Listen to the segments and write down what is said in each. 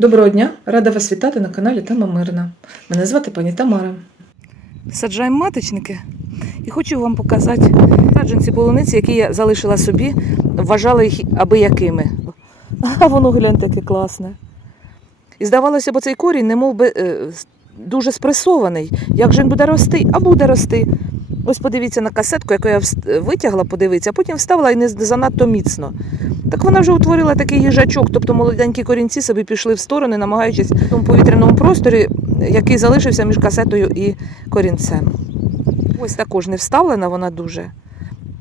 Доброго дня! Рада вас вітати на каналі Тама Мирна. Мене звати пані Тамара. Саджаємо маточники і хочу вам показати саджанці полуниці, які я залишила собі, вважала їх аби якими. А воно гляньте, яке класне. І здавалося б, цей корінь не мов би, е, дуже спресований. Як же він буде рости? А буде рости. Ось подивіться на касетку, яку я витягла, подивитися, а потім вставила і не занадто міцно. Так вона вже утворила такий їжачок, тобто молоденькі корінці собі пішли в сторони, намагаючись в тому повітряному просторі, який залишився між касетою і корінцем. Ось також не вставлена вона дуже.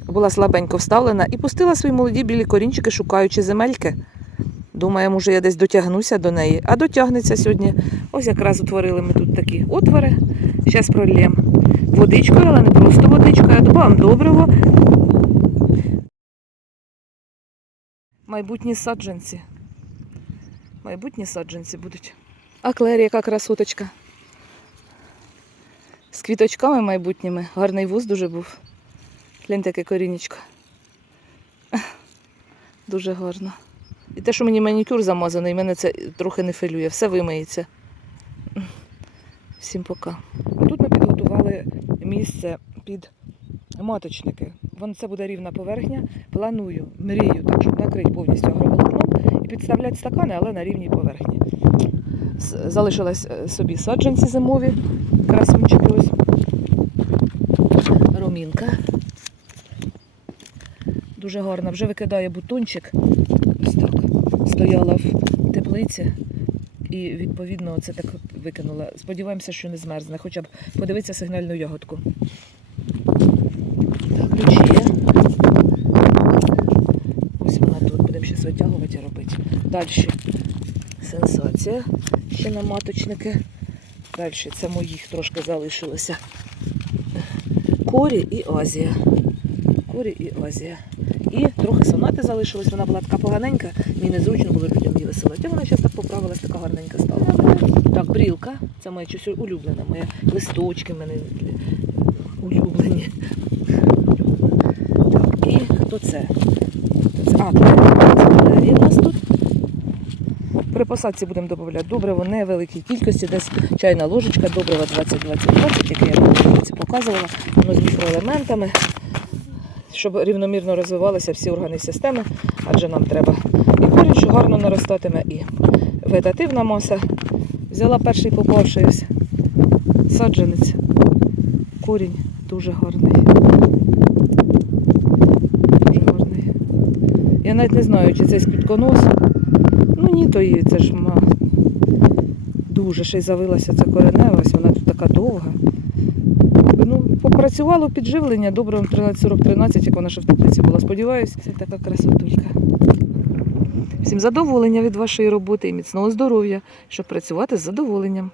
Була слабенько вставлена і пустила свої молоді білі корінчики, шукаючи земельки. Думаю, може, я десь дотягнуся до неї, а дотягнеться сьогодні. Ось якраз утворили ми тут такі отвори. Зараз пролємо водичкою, але не просто водичкою, а добавимо добриво. Майбутні саджанці. Майбутні саджанці будуть. А Клері, яка красоточка. З квіточками майбутніми. Гарний вуз дуже був. Глянь таке корінечко. Дуже гарно. І те, що мені манікюр замазаний, мене це трохи не филює. Все вимиється. Всім пока. Тут ми підготували місце під маточники. Вон це буде рівна поверхня. Планую, мрію, так, щоб накрити повністю агроволокном і підставляти стакани, але на рівній поверхні. Залишились е, собі саджанці зимові, красунчики ось. Ромінка. Дуже гарна. Вже викидає бутончик. Ось так. Стояла в теплиці і відповідно це так викинула. Сподіваємося, що не змерзне. Хоча б подивитися сигнальну ягодку. Так, ключі. Ось вона тут. Будемо зараз витягувати і робити. Далі. Сенсація. Ще на маточники. Далі це моїх трошки залишилося. Корі і Азія. Корі і Азія. І трохи сонати залишилось, вона була така поганенька, мені незручно було людям її висилати. Вона зараз так поправилась, така гарненька стала. Так, брілка, це моя щось улюблена, моя листочки мене улюблені. Так, і хто це? Хто це? А, у нас тут. При посадці будемо додавати добриво невеликій кількості, десь чайна ложечка, добрива 20-20-20, яке я показувала, воно з мікроелементами, щоб рівномірно розвивалися всі органи системи, адже нам треба і корінь, що гарно наростатиме, і вегетативна маса. Взяла перший попавший саджанець. Корінь дуже гарний. Дуже гарний. Я навіть не знаю, чи це з квітконос. Ну ні, то і це ж ма. Дуже ще й завилася ця коренева, ось вона тут така довга. Попрацювало підживлення добре 13-40-13, як вона ще в теплиці була. Сподіваюся, це така красотулька. Всім задоволення від вашої роботи і міцного здоров'я, щоб працювати з задоволенням.